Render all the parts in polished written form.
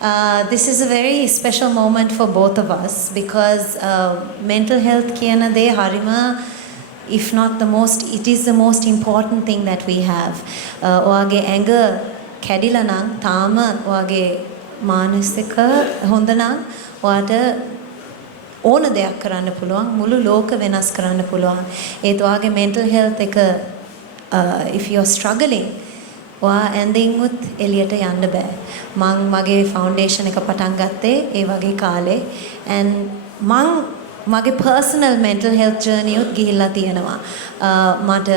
This is a very special moment for both of us because mental health කියන දේ හරිම if not the most, it is the most important thing that we have. ඔයාගේ ඇඟ කැඩිලා නම් තාම ඔයාගේ මානසික හොඳ නම් ඔයාට ඕන දෙයක් කරන්න පුළුවන්, මුළු ලෝක වෙනස් කරන්න පුළුවන්. ඒත් ඔයාගේ mental health එක if you are struggling, ඔයා ඇඳින්මුත් එළියට යන්න බෑ. මං මගේ ෆවුන්ඩේෂන් එක පටන් ගත්තේ ඒ වගේ කාලේ and මං මගේ personal mental health journey උත් ගිහිල්ලා තියෙනවා. මට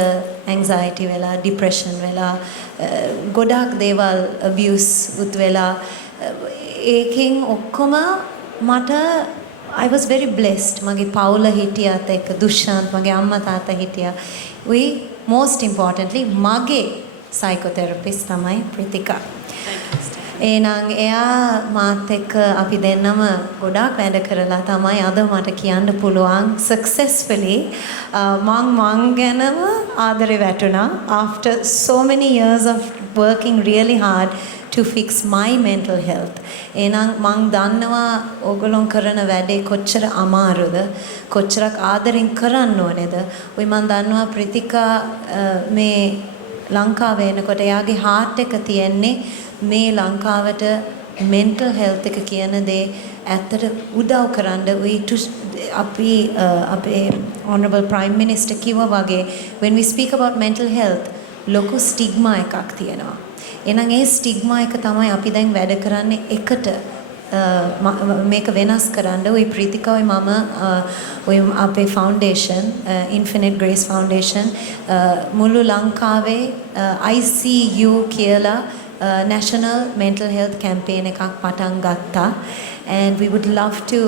anxiety වෙලා, depression වෙලා, ගොඩාක් දේවල් abuse උත් වෙලා ඒකෙන් ඔක්කොම මට I was very blessed. මගේ පවුල හිටියත් එක්ක දුෂාන්ත් මගේ අම්මා තාත්තා හිටියා. We most importantly මගේ psychotherapist තමයි ප්‍රිතිකා. එහෙනම් එයා මාත් එක්ක අපි දෙන්නම ගොඩාක් වැඩ කරලා තමයි අද මට කියන්න පුළුවන් successfully මං ගැනම ආදරේ වැටුණා after so many years of working really hard to fix my mental health. එහෙනම් මං දන්නවා ඕගොල්ලෝ කරන වැඩේ කොච්චර අමාරුද, කොච්චරක් ආදරෙන් කරන්න ඕනේද. ඔය මං දන්නවා ප්‍රිතිකා මේ ලංකාවේ එනකොට එයාගේ heart එක තියෙන්නේ මේ ලංකාවට mental health එක කියන දේ ඇත්තට උදව් කරන්න අපි අපේ honorable prime minister කිව්වා වගේ when we speak about mental health ලොකු stigma එකක් තියෙනවා. එහෙනම් ඒ stigma එක තමයි අපි දැන් වැඩ කරන්නේ එකට මේක වෙනස් කරන්න. ওই ප්‍රීතිකාවයි මම ওই අපේ ෆවුන්ඩේෂන් Infinite Grace Foundation මුළු ලංකාවේ ICU කියලා national mental health campaign එකක් පටන් ගත්තා and we would love to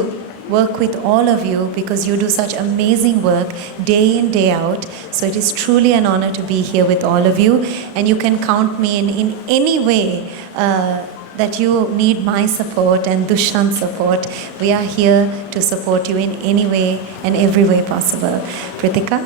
work with all of you because you do such amazing work day in day out. So it is truly an honor to be here with all of you and you can count me in any way that you need my support and Dushant's support. We are here to support you in any way and every way possible. Pritika?